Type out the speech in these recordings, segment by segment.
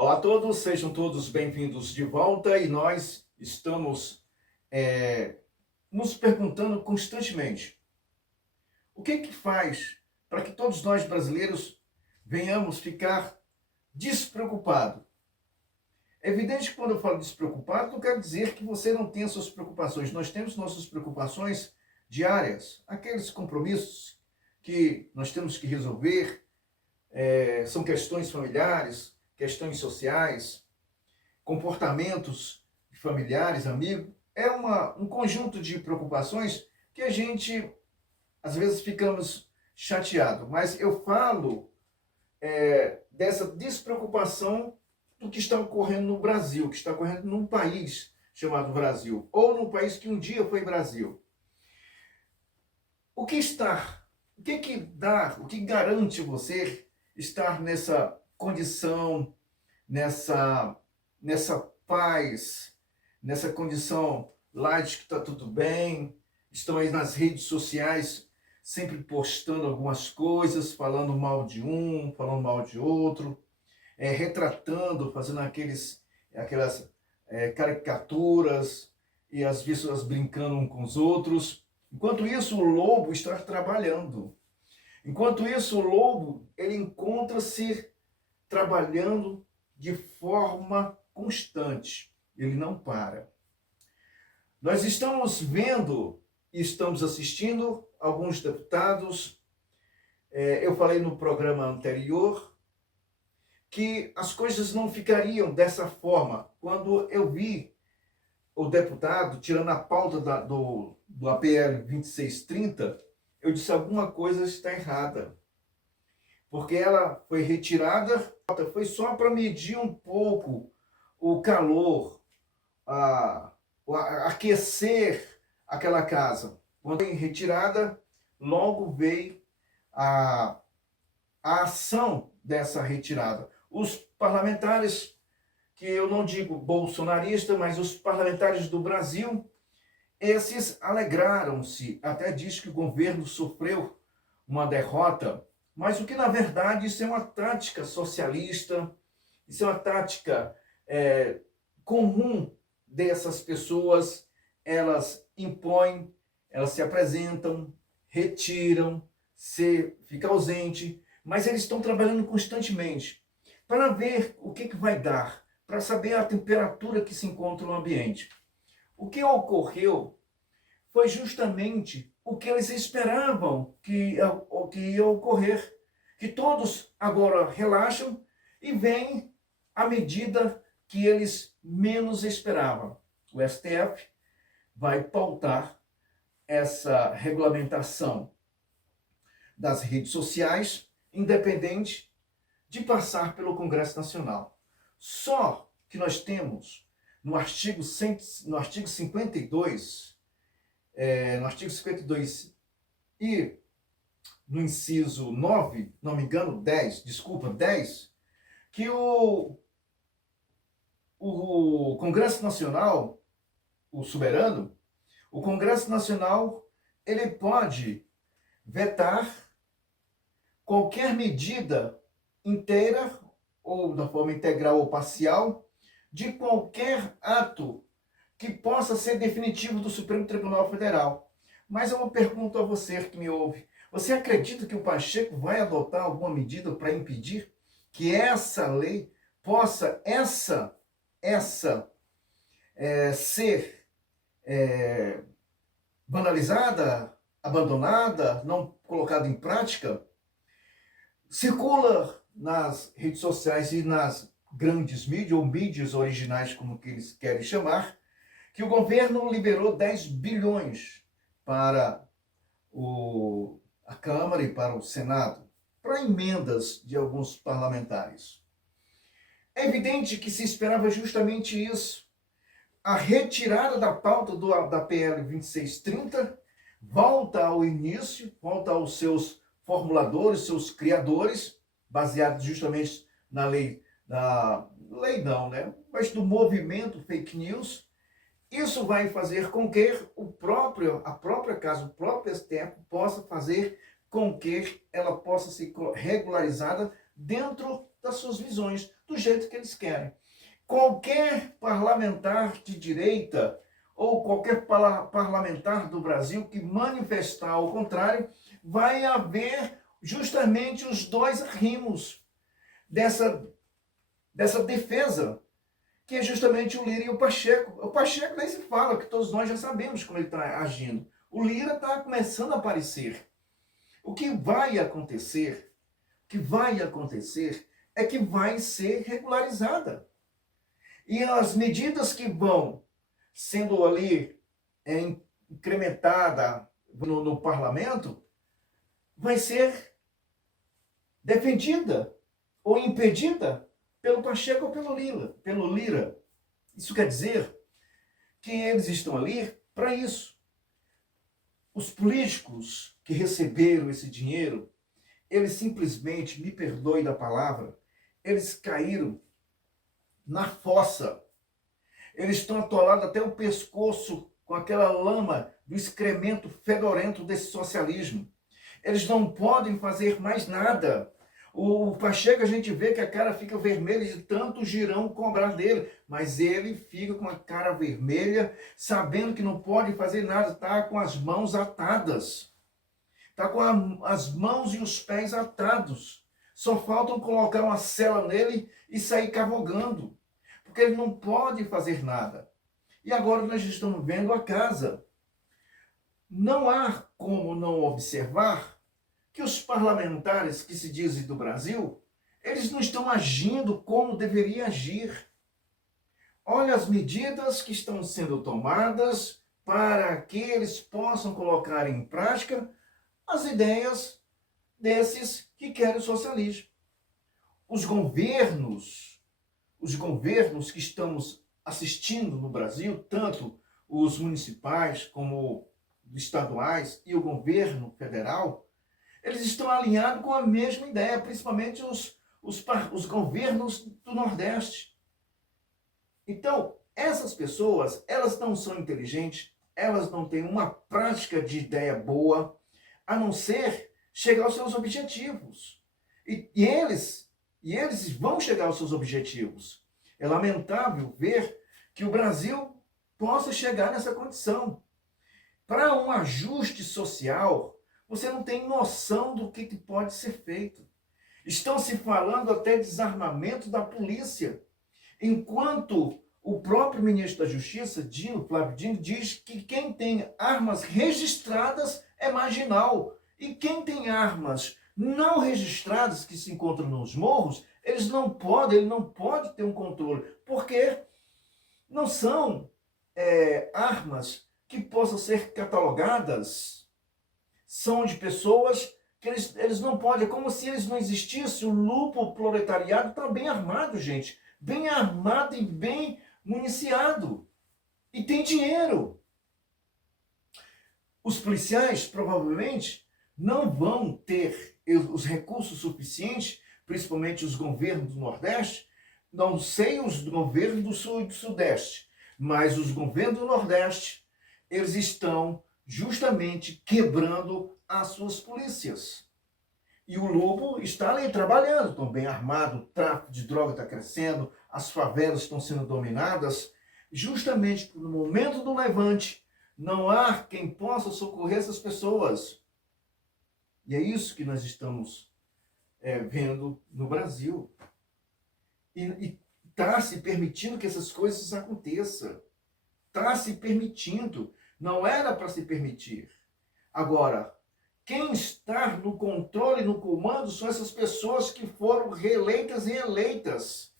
Olá a todos, sejam todos bem-vindos de volta e nós estamos nos perguntando constantemente o que faz para que todos nós brasileiros venhamos ficar despreocupados. É evidente que quando eu falo despreocupado, não quero dizer que você não tenha suas preocupações. Nós temos nossas preocupações diárias, aqueles compromissos que nós temos que resolver, são questões familiares, questões sociais, comportamentos familiares, amigos. É um conjunto de preocupações que a gente, às vezes, ficamos chateados. Mas eu falo dessa despreocupação do que está ocorrendo no Brasil, que está ocorrendo num país chamado Brasil, ou num país que um dia foi Brasil. O que garante você estar nessa condição, nessa paz, nessa condição light que está tudo bem, estão aí nas redes sociais sempre postando algumas coisas, falando mal de um, falando mal de outro, retratando, fazendo aquelas caricaturas e as pessoas brincando uns com os outros. Enquanto isso, o lobo está trabalhando. Enquanto isso, o lobo, ele encontra-se trabalhando de forma constante. Ele não para. Nós estamos vendo e estamos assistindo alguns deputados. Eu falei no programa anterior que as coisas não ficariam dessa forma. Quando eu vi o deputado tirando a pauta do APL 2630, eu disse alguma coisa está errada. Porque ela foi retirada, foi só para medir um pouco o calor, aquecer aquela casa. Quando foi retirada, logo veio a ação dessa retirada. Os parlamentares, que eu não digo bolsonarista, mas os parlamentares do Brasil, esses alegraram-se, até diz que o governo sofreu uma derrota, mas o que na verdade isso é uma tática socialista, isso é uma tática comum dessas pessoas. Elas impõem, elas se apresentam, retiram, fica ausente, mas eles estão trabalhando constantemente para ver o que vai dar, para saber a temperatura que se encontra no ambiente. O que ocorreu foi justamente o que eles esperavam que ia ocorrer. Que todos agora relaxam e vem à medida que eles menos esperavam. O STF vai pautar essa regulamentação das redes sociais, independente de passar pelo Congresso Nacional. Só que nós temos no artigo 52, e no inciso 9, não me engano, 10, que o Congresso Nacional, o soberano, o Congresso Nacional, ele pode vetar qualquer medida inteira, ou da forma integral ou parcial, de qualquer ato que possa ser definitivo do Supremo Tribunal Federal. Mas eu pergunto a você que me ouve, você acredita que o Pacheco vai adotar alguma medida para impedir que essa lei possa ser banalizada, abandonada, não colocada em prática? Circula nas redes sociais e nas grandes mídias, ou mídias originais, como que eles querem chamar, que o governo liberou 10 bilhões para a Câmara e para o Senado, para emendas de alguns parlamentares. É evidente que se esperava justamente isso. A retirada da pauta da PL 2630 volta ao início, volta aos seus formuladores, seus criadores, baseados justamente na lei mas do movimento fake news. Isso vai fazer com que a própria casa, o próprio STF possa fazer com que ela possa ser regularizada dentro das suas visões, do jeito que eles querem. Qualquer parlamentar de direita ou qualquer parlamentar do Brasil que manifestar ao contrário, vai haver justamente os dois arrimos dessa defesa, que é justamente o Lira e o Pacheco. O Pacheco nem se fala, que todos nós já sabemos como ele está agindo. O Lira está começando a aparecer. O que vai acontecer é que vai ser regularizada. E as medidas que vão sendo ali incrementada no parlamento, vai ser defendida ou impedida pelo Pacheco ou pelo Lira. Isso quer dizer que eles estão ali para isso. Os políticos que receberam esse dinheiro, eles simplesmente, me perdoe da palavra, eles caíram na fossa. Eles estão atolados até o pescoço com aquela lama do excremento fedorento desse socialismo. Eles não podem fazer mais nada. O Pacheco, a gente vê que a cara fica vermelha de tanto girão cobrar dele, mas ele fica com a cara vermelha, sabendo que não pode fazer nada, está com as mãos atadas. Está com as mãos e os pés atados. Só faltam colocar uma cela nele e sair cavogando, porque ele não pode fazer nada. E agora nós estamos vendo a casa. Não há como não observar que os parlamentares que se dizem do Brasil, eles não estão agindo como deveriam agir. Olha as medidas que estão sendo tomadas para que eles possam colocar em prática as ideias desses que querem o socialismo. Os governos que estamos assistindo no Brasil, tanto os municipais como os estaduais e o governo federal, eles estão alinhados com a mesma ideia, principalmente os governos do Nordeste. Então, essas pessoas, elas não são inteligentes, elas não têm uma prática de ideia boa, a não ser chegar aos seus objetivos. E eles vão chegar aos seus objetivos. É lamentável ver que o Brasil possa chegar nessa condição. Para um ajuste social, você não tem noção do que pode ser feito. Estão se falando até desarmamento da polícia, enquanto o próprio ministro da Justiça, Flávio Dino, diz que quem tem armas registradas é marginal. E quem tem armas não registradas que se encontram nos morros, ele não pode ter um controle, porque não são armas que possam ser catalogadas, são de pessoas que eles não podem, é como se eles não existissem. O lupo proletariado está bem armado, gente, bem armado e bem municiado, e tem dinheiro. Os policiais provavelmente não vão ter os recursos suficientes, principalmente os governos do Nordeste, não sei os governos do Sul e do Sudeste, mas os governos do Nordeste, eles estão justamente quebrando as suas polícias. E o lobo está ali trabalhando, estão bem armados, o tráfico de droga está crescendo, as favelas estão sendo dominadas, justamente no momento do levante, não há quem possa socorrer essas pessoas. E é isso que nós estamos vendo no Brasil. E está se permitindo que essas coisas aconteçam. Está se permitindo. Não era para se permitir. Agora, quem está no controle, no comando, são essas pessoas que foram reeleitas e eleitas.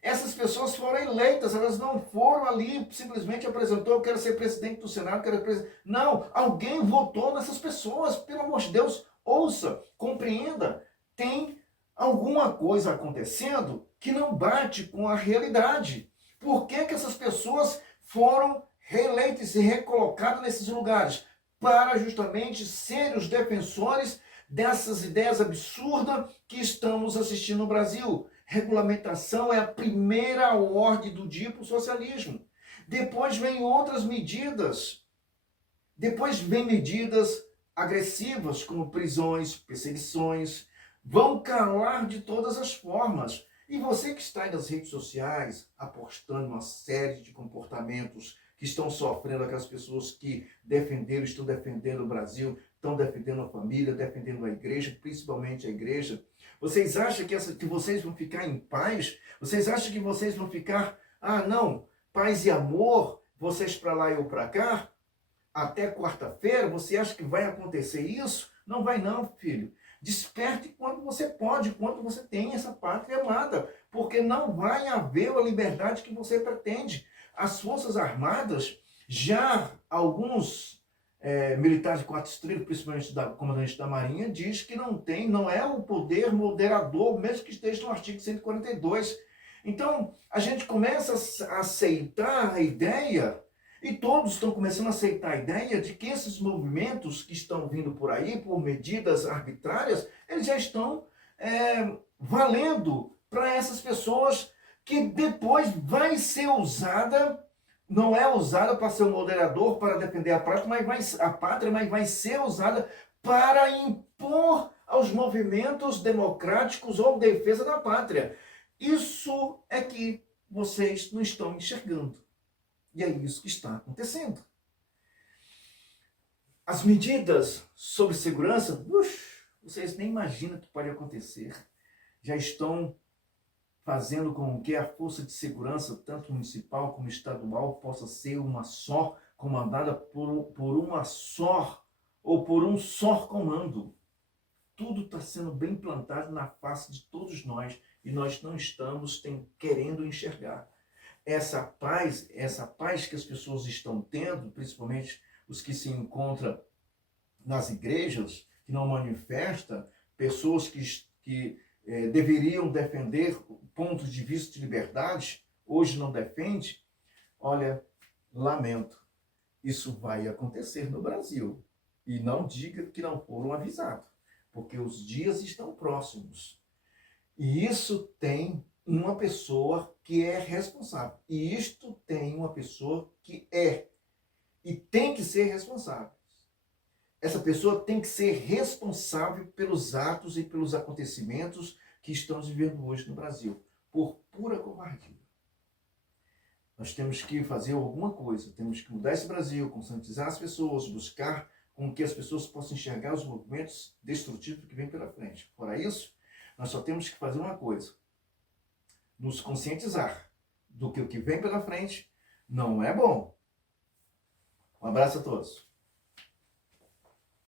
Essas pessoas foram eleitas, elas não foram ali, simplesmente apresentou, eu quero ser presidente do Senado, quero ser presidente. Não, alguém votou nessas pessoas, pelo amor de Deus, ouça, compreenda, tem alguma coisa acontecendo que não bate com a realidade. Por que essas pessoas foram reeleitas e recolocadas nesses lugares? Para justamente serem os defensores dessas ideias absurdas que estamos assistindo no Brasil. Regulamentação é a primeira ordem do dia para o socialismo. Depois vem outras medidas. Depois vem medidas agressivas, como prisões, perseguições, vão calar de todas as formas. E você que está aí nas redes sociais apostando uma série de comportamentos que estão sofrendo aquelas pessoas que estão defendendo o Brasil, estão defendendo a família, defendendo a igreja, principalmente a igreja. Vocês acham que vocês vão ficar em paz? Vocês acham que vocês vão ficar, não, paz e amor, vocês para lá e eu para cá? Até quarta-feira, você acha que vai acontecer isso? Não vai não, filho. Desperte quando você pode, quando você tem essa pátria amada, porque não vai haver a liberdade que você pretende. As Forças Armadas, já alguns militares de 4 estrelas, principalmente o comandante da Marinha, diz que não é o poder moderador, mesmo que esteja no artigo 142. Então, a gente começa a aceitar a ideia, e todos estão começando a aceitar a ideia de que esses movimentos que estão vindo por aí, por medidas arbitrárias, eles já estão valendo para essas pessoas, que depois vai ser usada, não é usada para ser um moderador, para defender a pátria, mas vai ser usada para impor aos movimentos democráticos ou defesa da pátria. Isso é que vocês não estão enxergando. E é isso que está acontecendo. As medidas sobre segurança, vocês nem imaginam o que pode acontecer. Já estão fazendo com que a força de segurança, tanto municipal como estadual, possa ser uma só, comandada por uma só, ou por um só comando. Tudo está sendo bem plantado na face de todos nós, e nós não estamos querendo enxergar. Essa paz que as pessoas estão tendo, principalmente os que se encontram nas igrejas, que não manifestam, pessoas que deveriam defender pontos de vista de liberdade, hoje não defende. Olha, lamento, isso vai acontecer no Brasil. E não diga que não foram avisados, porque os dias estão próximos. E isso tem uma pessoa que é responsável. E isto tem uma pessoa que e tem que ser responsável. Essa pessoa tem que ser responsável pelos atos e pelos acontecimentos que estamos vivendo hoje no Brasil, por pura covardia. Nós temos que fazer alguma coisa, temos que mudar esse Brasil, conscientizar as pessoas, buscar com que as pessoas possam enxergar os movimentos destrutivos que vêm pela frente. Fora isso, nós só temos que fazer uma coisa: nos conscientizar do que o que vem pela frente não é bom. Um abraço a todos.